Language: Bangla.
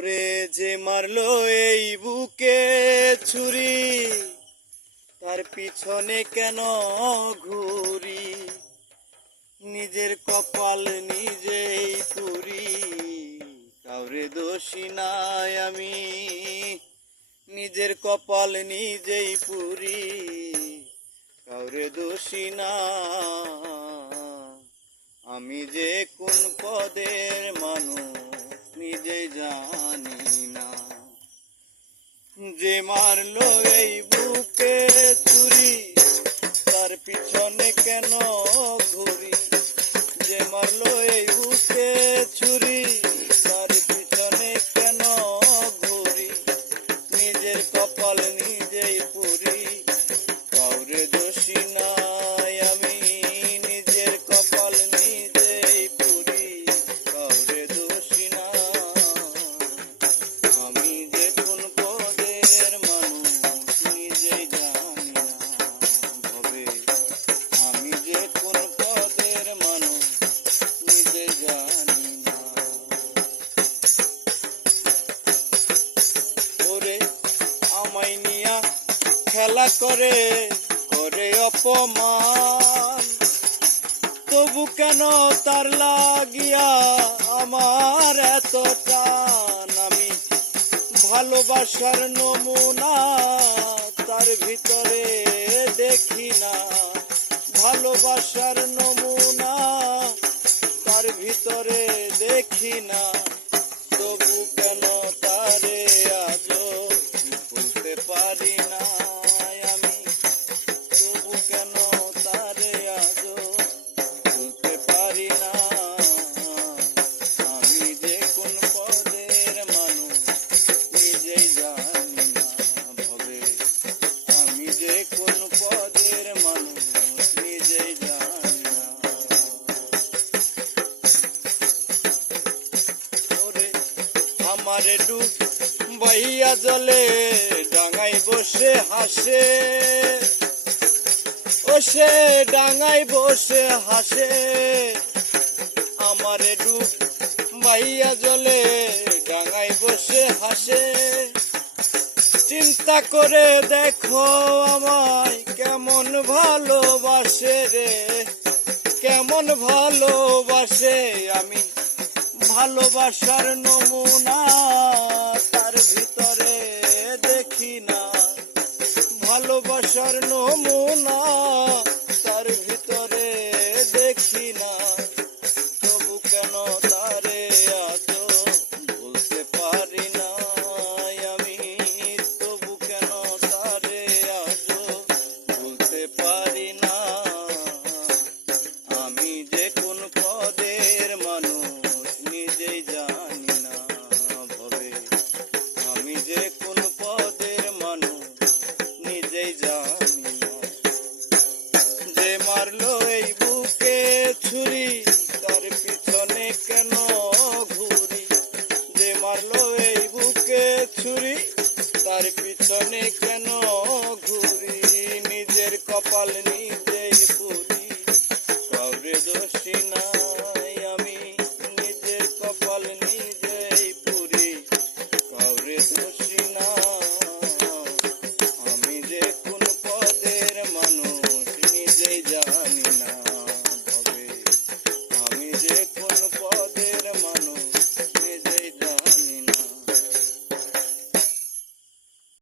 ওরে যে মারলো এই বুকে ছুরি, তার পিছনে কেন ঘুরি? নিজের কপাল নিজেই পুরি। কাউরে দোষী নাই আমি, নিজের কপাল নিজেই পুরি। কাউরে দোষী না, আমি যে কোন পদের মানুষ নিজে জানি। মারলো এই বুকে ছুরি তার পিছনে কেন ঘুরি? যে মারলো এই খেলা করে করে অপমান। তবু কেন তার লাগিয়া আমার এত টান? আমি ভালোবাসার নমুনা তার ভিতরে দেখি না। ভালোবাসার নমুনা তার ভিতরে দেখি না। তবু কেন আমারে ডুব বাইয়া জলে ডাঙাই বসে হাসে। ও সে ডাঙাই বসে হাসে, আমারে ডুব বাইয়া জলে ডাঙাই বসে হাসে। চিন্তা করে দেখো আমায় কেমন ভালোবাসে রে, কেমন ভালোবাসে আমি। ভালোবাসার নমুনা তার ভিতরে দেখি না। ভালোবাসার নমুনা পিছনে কেন ঘুরি? নিজের কপাল নিজেই পুরি কাউরে দোষী নাই আমি, নিজের কপাল নিজেই পুরি কাউরে দোষী না আমি যে কোন পদের মানুষ, নিজেই জানি না আমি যে